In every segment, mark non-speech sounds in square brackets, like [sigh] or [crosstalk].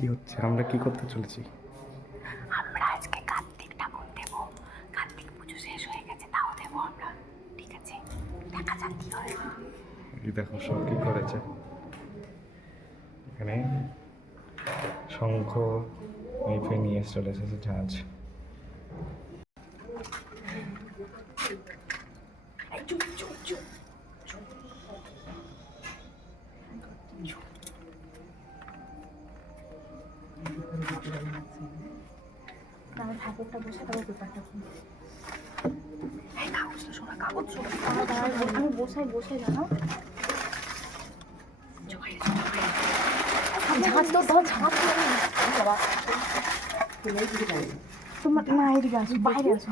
কি হচ্ছে আমরা কি করতে চলেছি? আমরা আজকে কার্তিক ঠাকুর দেব। কার্তিক পুজো শেষ হয়ে গেছে তাও দেবো আমরা। ঠিক আছে দেখা যাক কি হয়। এই দেখো সব কি করেছে। এখানে শঙ্খ মেপে নিয়ে চলে এসেছে জাহাজ তাহলে ঠাকুরটা বসে তারপর বসাই বসে জানো? ঝাঁজ তো ধর বাইরে আসো বাইরে আসো।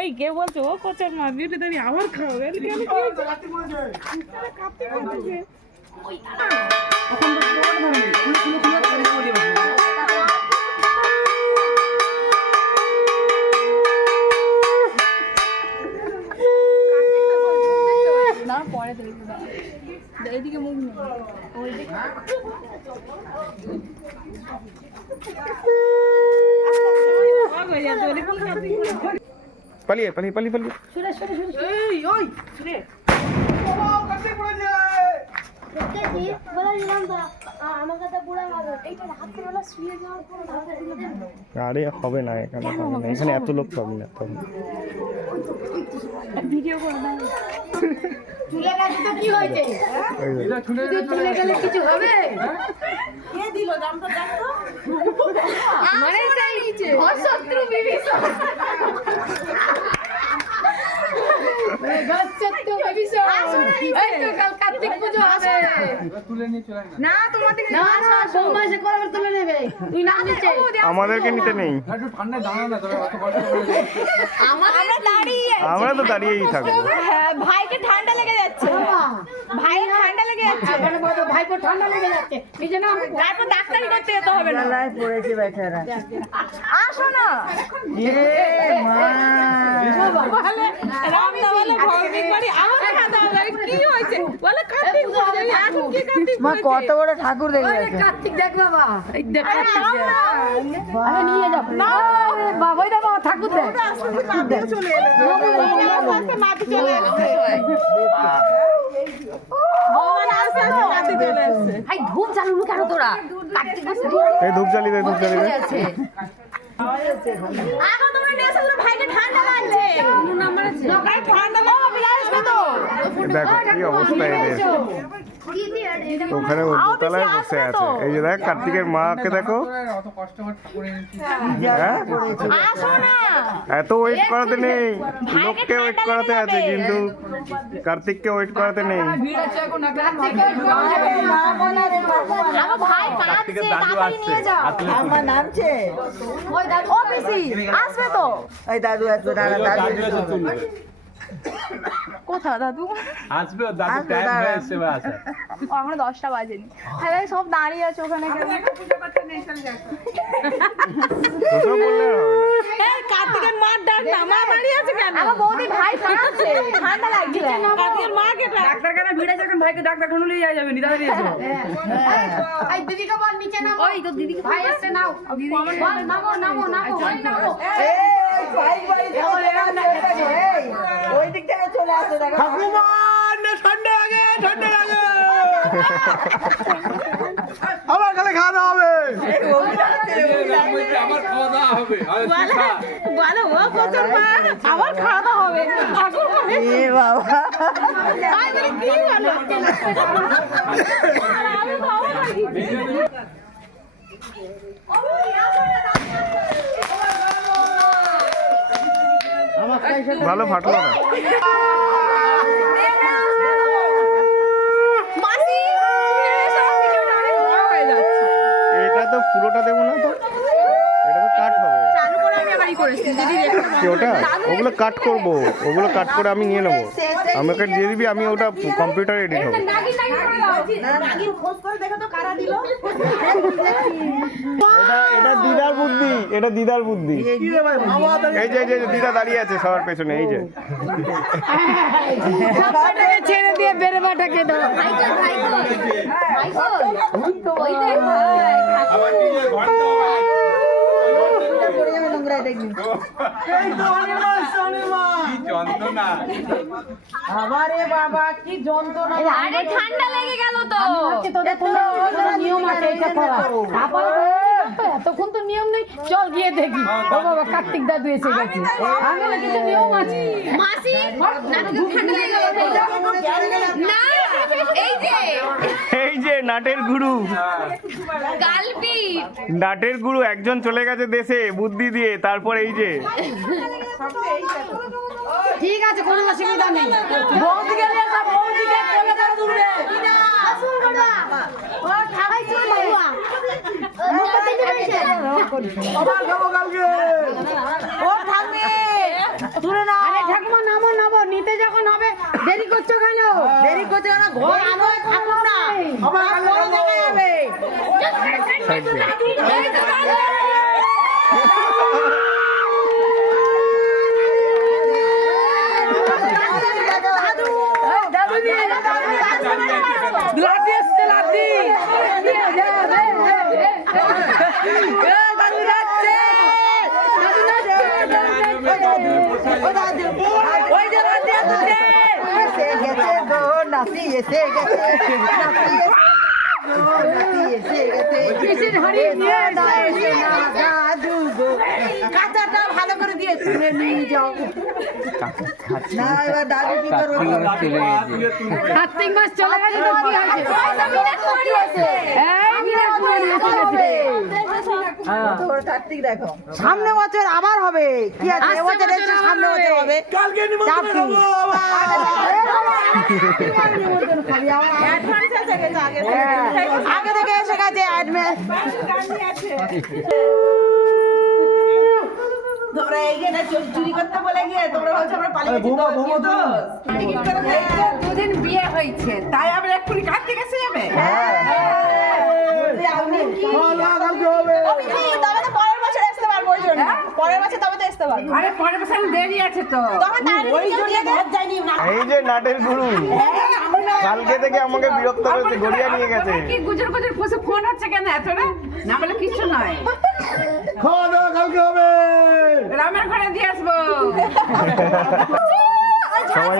এই কে বলছো? ও কোচার মা বিউটি তুমি আমি কেন না পরে দেখব এইদিকে মুখ নেই। পালিয়ে পালিয়ে পালিয়ে পালিয়ে এই ওই শুনে আরে হবে না এখানে হবে না এখানে এত লোক পাবি না তখন ভিডিও কিছু হবে? কে দিল? দামটা দেখো। মানে সেই অশত্রু বিভীষণ। আমাদেরকে নিতে নেই। আমরা তো দাঁড়িয়েই থাকব। হ্যাঁ, ভাইকে ঠান্ডা লেগে যাচ্ছে। ভাই ঠান্ডা লেগে যাচ্ছে এখন বলো ভাইপো ঠান্ডা লেগে যাচ্ছে নিজে না তারপর ডাক্তারি করতে যেতে হবে না পড়েছে বেচারা আসো না রামদা বলে ভৌমিক বাড়ি আমার খাওয়া কি হয়েছে বলে কার্তিক এখন কি কার্তিক মা কত বড় ঠাকুর দেখে আরে কার্তিক দেখ বাবা এই দেখ কার্তিক আও দেখ। না। আরে নিয়ে যাও না বাবা ওই দেখো ঠাকুর দেখ চলে এলো। মাটি। ধূপ জ্বালানো কেন তোরা? ধূপ এই ধূপ দে দে। ভাইকে ঠান্ডা লাগছে। ঠান্ডা দেখো কি অবস্থা এদের? ওখানে দোতলায় বসে আছে। এই যে দেখ কার্তিকের মাকে দেখো। অত কষ্ট করে ঠাকুর এনেছি হ্যাঁ? আসো না। এত ওয়েট করাতে নেই। লোককে ওয়েট করাতে আছে কিন্তু কার্তিককে ওয়েট করাতে নেই। যাও। আমার নামছে। ওই দাদু আসবে তো? ওই দাদু আসবে দাদা দাদু কোথাও দাদু? আসবে দাদু টাইম। হয়ে এবার আসার আমরা দশটা বাজেনি। তাহলে সব দাঁড়িয়ে আছে ওখানে কেন? ওসব বললে আর হবে না। এই, কার্তিকের মার ডাক না মা দাঁড়িয়ে আছে কেন? কেন আমার বৌদি ভাই খাচ্ছে ঠান্ডা লাগছে। কার্তিকের মা কেটা এই দিদিকে বল নিচে নামো। ওই তো দিদিকে ভাই এসে নাও। নামো নামো নামো। ওই নামো। ওই দিক থেকে চলে আসো দেখো ঠাকুমা না ঠান্ডা লাগে ঠান্ডা লাগে আমার খালি খাওয়া হবে আমার খাওয়া দাওয়া হবে আর ও প্রচুর মা আবার খাওয়া দাওয়া হবে ঠাকুর খাবে এ বাবা আমি কি বলো আমি খাব ভালো ফাটলো না মাসি সব ভিডিওটা অনেক বড় হয়ে যাচ্ছে এটা তো পুরোটা দেবো না তো এটা তো কাট হবে চালু করে আমি আবার ই করেছি দিদি দেখতে কি ওটা? ওগুলো কাট করব। ওগুলো কাট করে আমি নিয়ে নেব। আমাকে দিয়ে দিবি আমি ওটা কম্পিউটার এডিট হবে। এটা এটা দিদার বুদ্ধি এটা দিদার বুদ্ধি। এই যে এই যে দিদা দাঁড়িয়ে আছে সবার পেছনে এই যে। ছেড়ে দিয়ে বেরোবাটাকে দাও ভাইকো ভাইকো ভাইকো ওই দেখ আবার নিজের ঘরটা পড়ে যাবে নোংরায় দেখবি কি যন্ত্রণা। আবারে বাবা কি যন্ত্রণা। আরে ঠান্ডা লেগে গেল তো। তোদের নিয়ম আছে এটা করা। এতক্ষণ তো নিয়ম নেই। চল গিয়ে দেখি। ও বাবা কার্তিক দাদু এসে গেছে। আমি কিছু নিয়ম আছে? মাসি নাটকে ঠান্ডা লেগে গেল না এই যে নাটের গুরু। নাটের গুরু একজন চলে গেছে দেশে বুদ্ধি দিয়ে তারপর এই যে। ঠিক আছে কোনো অসুবিধা নেই। বৌদিকে নিয়ে যা বৌদিকে কোলে ধরে তুলবে ও তুলে না আরে ঠাকুমা নামো নামো নিতে যখন হবে দেরি করছ কেন দেরি করছে না ঘর আনো থাকুন না আমার বড় দেখা যাবে লাঠি এসছে লাঠি দাদু যাচ্ছে ও দাদু ওই যে লাঠি আসছে এসে গেছে গো নাতি এসে গেছে নাতি এসে গেছে কিসের হারিয়ে নিয়ে না এসে না দাদু গো কাঁচাটা ভালো করে দিয়ে তুলে নিয়ে যাও না এবার দাদু কি করব কার্তিক মাস চলে গেছে তো কি হয়েছে? দেখো। সামনে বছর আবার হবে। কি আছে? এবছর এসে সামনে বছর হবে। আগে হ্যাঁ, থেকে এসে গেছে তোমরা এইখানে চুরি চুরি করতে বলে গিয়ে তোমরা বলছো আমরা পালিয়ে গেছি ঘুমো ঘুমো তো তুমি দুদিন বিয়ে হয়েছে। তাই আমরা এক্ষুনি কার্তিক এসে যাবে? কি খাওয়া দাওয়া কালকে হবে। তবে তো পরের বছর আসতে পারব ওই জন্য পরের বছর তবে তো আসতে পারব আরে পরের বছর দেরি আছে তো তখন ওই জন্য ঘর যাইনি এই যে নাটের গুরু কালকে থেকে আমাকে বিরক্ত করেছে গড়িয়া নিয়ে গেছে কি গুজর গুজর পশু ফোন হচ্ছে কেন এত রে না বলে কিছু নয় খাওয়া দাওয়া কালকে হবে রামের ঘরে দিয়ে আসব সবাই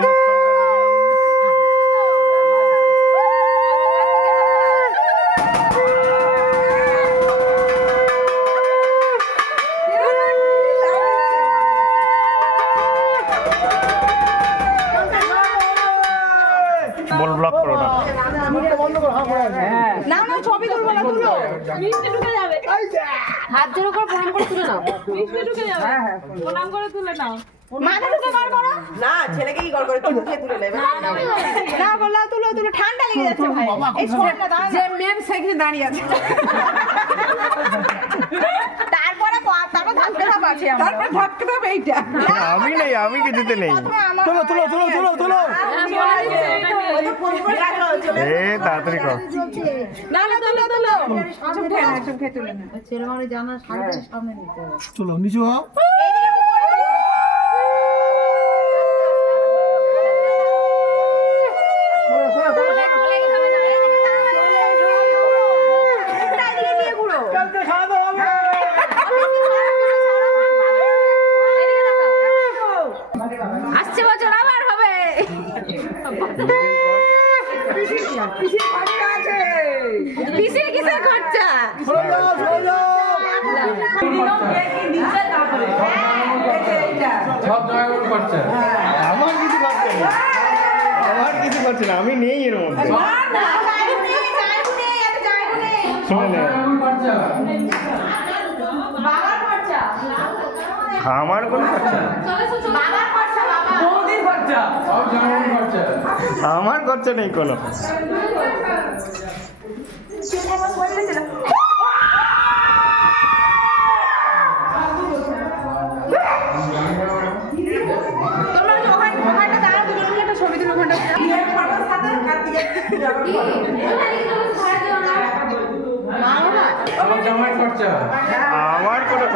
মিষ্টি প্রণাম করে তুলে নাও। মাথা ঢুকে বার করো। না ছেলেকে কি করে মুখে তুলে নেবে না তুলো তুলো ঠান্ডা লেগে যাচ্ছে ভাই। এই যে সেখানে দাঁড়িয়ে আছে [laughs] তারপরে ক- তারপর থাকতে হবে আছে তারপরে থাকতে হবে এইটা। আমি নেই আমি কিছুতে নেই। তুলো তুলো তুলো তুলো তুলো। এ তাড়াতাড়ি কর। না না তুলো তুলো। ছেলে মানে জানা সামনে সামনে নিতে হবে। নিচু হও এইদিকে মুখ করে তুলো। কালকে খাওয়া দাওয়া হবে আসছে বছর আবার হবে কিসের কিসের খরচা সরে যাও সরে যাও সব জায়গায় করছে আমার কিছু করছে না। আমার কিছু করছে না। আমি নেই এর মধ্যে। শুনে আমার কোনো খরচা নেই। আমার খরচা নেই কোনো সব জায়গায় করছে আমার কোনো খরচা নেই নদু ভাই মিস করে গেলে পুতি পুতি মিষ্টি কোথায় মিষ্টি দাও ও মিষ্টি এটা দেখো ছাড়বো না তোমাকে ছাড়বো না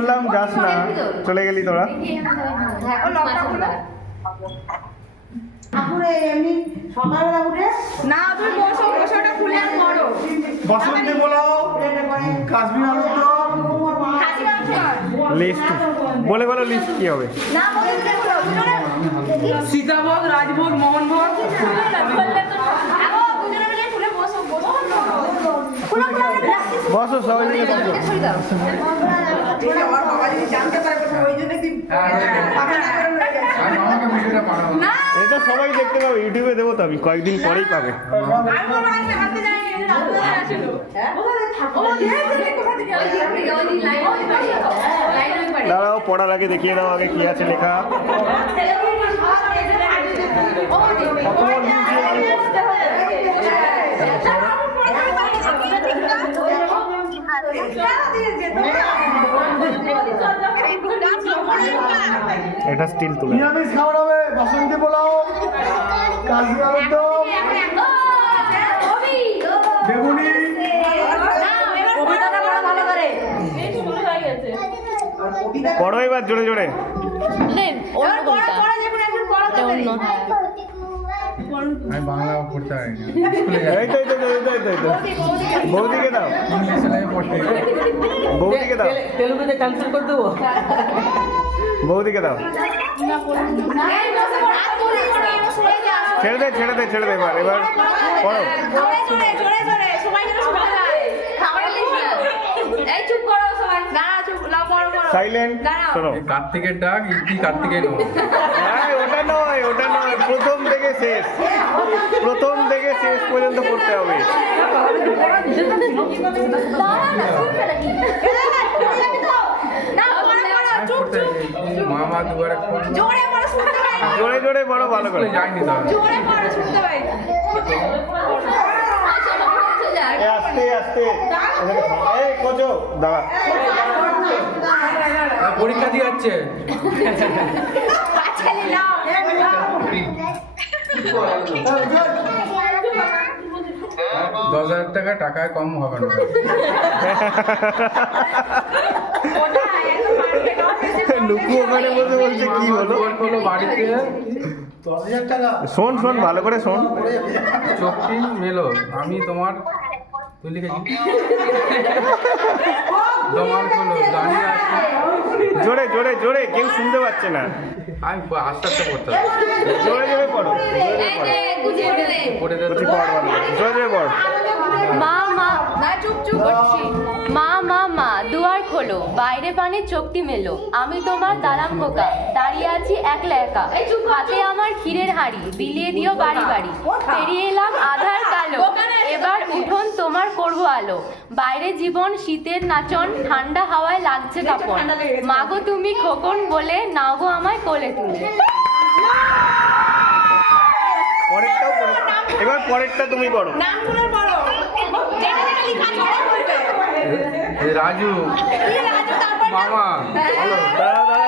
বললাম যাস না। চলে গেলি তোরা। ঠাকুরে এমনি না তুমি বসো বসোটা খুলে আর করো। বসন্তে বলাও কাশ্মীর। লিস্ট। বলে বলো লিস্ট কি হবে। সীতাভোগ রাজভোগ মোহনভোগ। দুজনে মিলে খুলে বসো সবাই পাঠাবো না। এটা সবাই দেখতে পাবে ইউটিউবে দেবো তো আমি কয়েকদিন পরেই পাবে। দাঁড়াও পড়ার আগে দেখিয়ে দাও আগে কি আছে লেখা। এটা স্টিল তুলে নিরামিষ খাবার হবে বসন্তে পোলাও আলুর দম বেগুনি। পড়ো এবার জোরে জোরে। আমি বাংলা পড়তে পারি না স্কুলে যাই এই তো এই তো এই তো এই তো এই তো। বৌদিকে দাও। বৌদিকে দাও। তেলুগুতে ক্যান্সেল করে দেবো? [laughs] বৌদিকে দাও ছেড়ে দে ছেড়ে দে ছেড়ে দে এবার এবার পড়ো সাইলেন্ট। শোনো কার্তিকের ডাক ইতি কার্তিকের হ্যাঁ ওটা নয় ওটা নয় প্রথম থেকে শেষ প্রথম থেকে শেষ পর্যন্ত পড়তে হবে না পড়ো পড়ো আমি পড়তে মামা দুবারে জোরে পড়ো শুনতে পাই জোরে জোরে ভালো করে। যাইনি তো জোরে শুনতে পাই আস্তে আস্তে। এই কোচো দাঁড়া। পরীক্ষা দিয়ে যাচ্ছে। দশ হাজার টাকা টাকায় কম হবে না। [laughs] ওখানে বসে বলছে কি হলো? হলো বাড়িতে শোন শোন ভালো করে শোন। চোখটি মেলো আমি তোমার তুই লিখেছি তোমার হলো আছি? জোরে জোরে জোরে কেউ শুনতে পাচ্ছে না। আমি আস্তে আস্তে পড়তে জোরে জোরে পড়ো যে গুছিয়ে পড়ে। জোরে জোরে পড়। মা মা না চুপ চুপ করছি। মা মা মা দুয়ার খোলো বাইরে পানে চোখটি মেলো। আমি তোমার দালাম পোকা দাঁড়িয়ে আছি একলা একা। হাতে আমার ক্ষীরের হাড়ি বিলিয়ে দিও বাড়ি বাড়ি। পেরিয়ে এলাম আধার কালো। এবার উঠোন তোমার করব আলো। বাইরে জীবন শীতের নাচন ঠান্ডা হাওয়ায় লাগছে কাপড়। মাগো তুমি খোকন বলে নাও গো আমায় কোলে তুলে। এবার পরেরটা তুমি করো নামগুলো বড় রাজু। মামা। দাঁড়া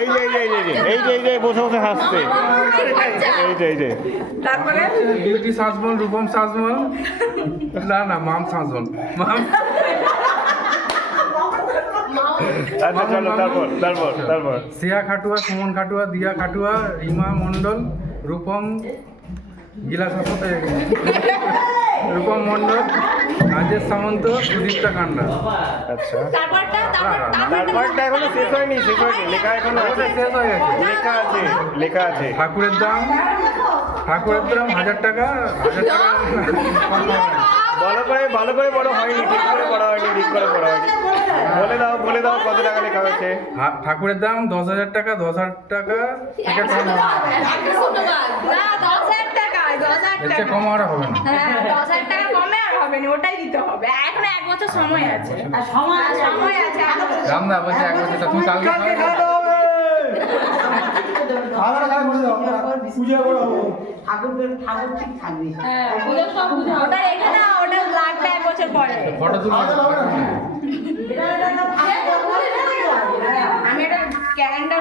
এই যে এই যে এই যে এই যে এই যে বসে বসে হাসছে। এই যে এই যে। তারপরে? বিউটি সাজমল রূপম সাজমল না না মাম সাজমল মাম। আচ্ছা চলো তারপর তারপর তারপর। শ্রেয়া খাটুয়া সুমন খাটুয়া দিয়া খাটুয়া রিমা মণ্ডল রূপম গিলা সাথে রূপম মণ্ডল রাজেশ সামন্ত সুদীপ্তা কান্ডা। আচ্ছা। তারপরটা এখনও শেষ হয়নি শেষ হয়নি লেখা এখনও শেষ হয়ে গেছে। লেখা আছে লেখা আছে। ঠাকুরের দাম? ঠাকুরের দাম হাজার টাকা হাজার টাকা। ভালো করে ভালো করে বড় হয়নি ঠিক করে পড়া হয়নি ঠিক করে পড়া হয়নি। বলে দাও বলে দাও কত টাকা লেখা হয়েছে? হা- ঠাকুরের দাম দশ হাজার টাকা দশ হাজার টাকা কম আর হবে না। হ্যাঁ দশ হাজার টাকা কমে আর হবে না ওটাই দিতে হবে। এখন এক বছর সময় আছে। সময় আছে। সময় আছে রামদা বলছে এক বছর তুমি কালকে খাবে? ঠাকুর ঠাকুর ঠিক থাকবে। ওটা রেখে না ওটা লাগবে এক বছর পরে। ফটো তুলবে। আমি একটা ক্যালেন্ডার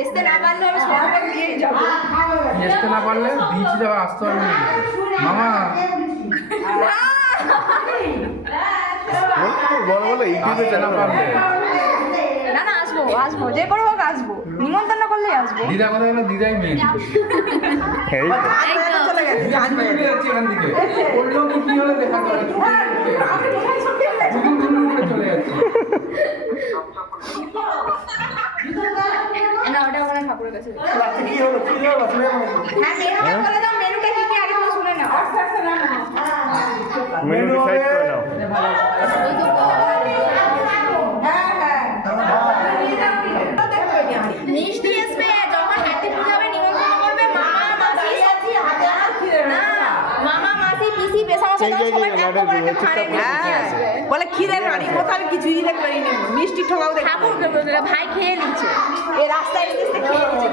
আসতে না পারলে আমি সবাই দিয়েই যাব। আসতে না পারলে বিচ যাওয়া আসতে পারবে না। মামা। বলো বলো ইউটিউবে আসতে না না না আসব আসব যে করে হোক আসব। নিমন্ত্রণ করলেই আসব। দিদা কথা হলো দিদাই মেন চলে গেছে। জানবে কি হলো দেখা করে ছুটে যাচ্ছে চলে যাচ্ছে না ওটা ওখানে ঠাকুরের কাছে। কি হলো? কি হলো? হ্যাঁ মেনুটা বলে দাও মেনুটা কি কি আগে তুমি শুনে নাও। মেনু ডিসাইড করে নাও মিষ্টি আসবে যখন হাতি পুজো হবে নিমন্ত্রণ করবে মামা মাসি না মামা মাসি পিসি পেশামশাই এই যে, এই যে, সবাই আমাদের একবার একটা চুপচাপ থানে নিয়ে হ্যাঁ আসবে। বলে খিদে হাঁড়ি কোথাও কিছুই দেখতে পারিনি। মিষ্টি ঠোঙাও ঠাকুরকে ভাই খেয়ে নিচ্ছে। এই রাস্তায় খেয়ে নিচ্ছে